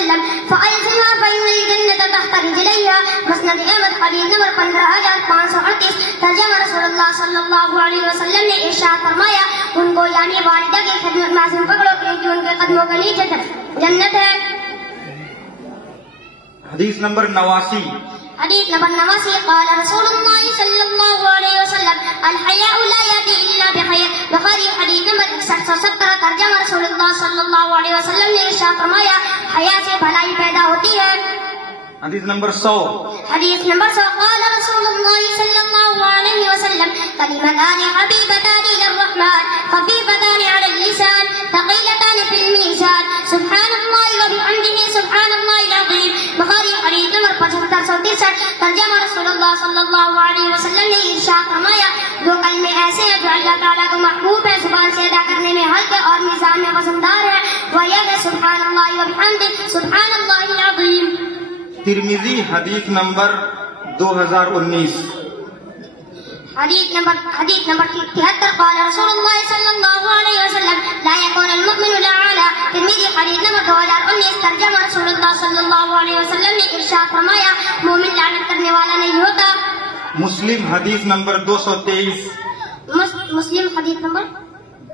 وسلم فألزمها فإن الجنة تحت رجليها. مسند احمد حدیث نمبر 15538. ترجمہ رسول اللہ صلی اللہ علیہ وسلم نے ارشاد فرمایا ان کو یعنی والدہ کی خدمت لازم پکڑو کیونکہ ان کے قدموں کے نیچے جنت ہے. حدیث نمبر 89. حدیث نمبر 89. قال رسول اللہ صلی اللہ علیہ وسلم الحیاء لا یأتی الا بخیر. بخاری حدیث نمبر 6117. ترجمہ رسول اللہ صلی اللہ علیہ وسلم نے ارشاد فرمایا حیا سے بھلائی پیدا ہوتی ہے. حدیث نمبر 100. حدیث نمبر 100. قال رسول اللہ صلی اللہ علیہ وسلم کلمتان حبیبتان الی الرحمن خفیفتان علی اللسان ثقیلتان فی المیزان سبحان اللہ وبحمدہ سبحان اللہ العظیم. بخاری حدیث نمبر 7563. ترجمہ رسول اللہ صلی اللہ علیہ وسلم نے ارشاد فرمایا دو کلمے ایسے ہیں جو اللہ تعالیٰ کو محبوب ہے زبان سے ادا کرنے میں ہلکے اور میزان میں وزندار ہے وہ یہ ہے سبحان اللہ وبحمدہ سبحان اللہ العظیم. ترمذی حدیث نمبر 2019. حدیث نمبر 73. قال رسول اللہ صلی اللہ علیہ وسلم لا يكون المؤمن لعانا. ترمذی حدیث نمبر 2019. ترجمہ رسول اللہ صلی اللہ علیہ وسلم نے ارشاد فرمایا مومن لعنت کرنے والا نہیں ہوتا. مسلم حدیث نمبر 223. مسلم حدیث نمبر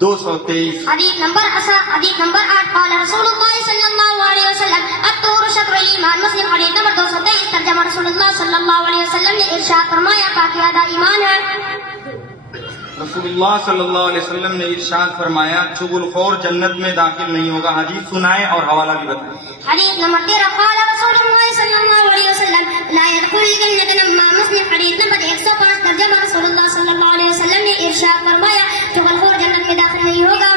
223. حدیث نمبر 8. قال رسول اللہ صلی اللہ علیہ وسلم الطور شطر الایمان. مسلم حدیث نمبر 223. ترجمہ رسول اللہ صلی اللہ علیہ وسلم نے ارشاد فرمایا پاکی آدھا ایمان ہے. رسول اللہ صلی اللہ علیہ وسلم نے ارشاد فرمایا چغل خور جنت میں داخل نہیں ہوگا. حدیث سنائیں اور حوالہ بھی بتائیں. حدیث نمبر 13. قال رسول اللہ صلی اللہ علیہ وسلم لا يدخل الجنة نمام. مسلم حدیث نمبر 105. ترجمہ رسول اللہ صلی اللہ علیہ وسلم نے ارشاد فرمایا چغل خور جنت میں داخل نہیں ہوگا.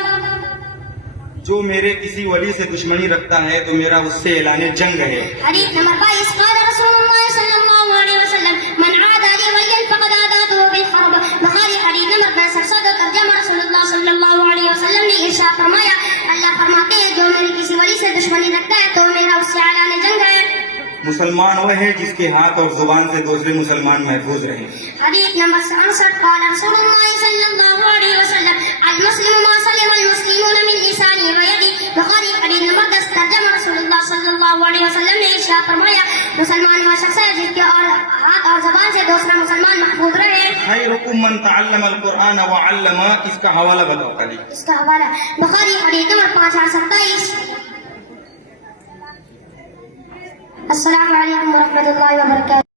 جو میرے کسی ولی سے دشمنی رکھتا ہے تو میرا اس سے اعلان جنگ ہے. حدیث نمبر 22. قال رسول اللہ صلی اللہ علیہ وسلم من عادى لي وليا فقد آذنته بالحرب. بخاری حدیث نمبر 65. ترجمہ رسول اللہ صلی اللہ علیہ وسلم نے ارشاد فرمایا اللہ فرماتے ہیں جو میری کسی ولی سے دشمنی رکھتا ہے تو میرا اس سے اعلان جنگ ہے. مسلمان وہ ہے جس کے ہاتھ اور زبان سے دوسرے مسلمان محفوظ رہیں. حدیث نمبر 67. قال رسول اللہ صلی اللہ علیہ وسلم المسلم ما سلم المسلمون من لسانه ويده. بخاری حدیث نمبر 10. ترجمہ رسول اللہ صلی اللہ علیہ وسلم نے ارشاد فرمایا مسلمان وہ شخص ہے جس کے اور ہاتھ اور زبان سے دوسرا مسلمان محفوظ رہے. خیرکم من تعلم القرآن وعلم. اس کا حوالہ بتاؤ خالی. اس کا حوالہ بخاری حدیث نمبر 5027. السلام علیکم ورحمۃ اللہ وبرکاتہ.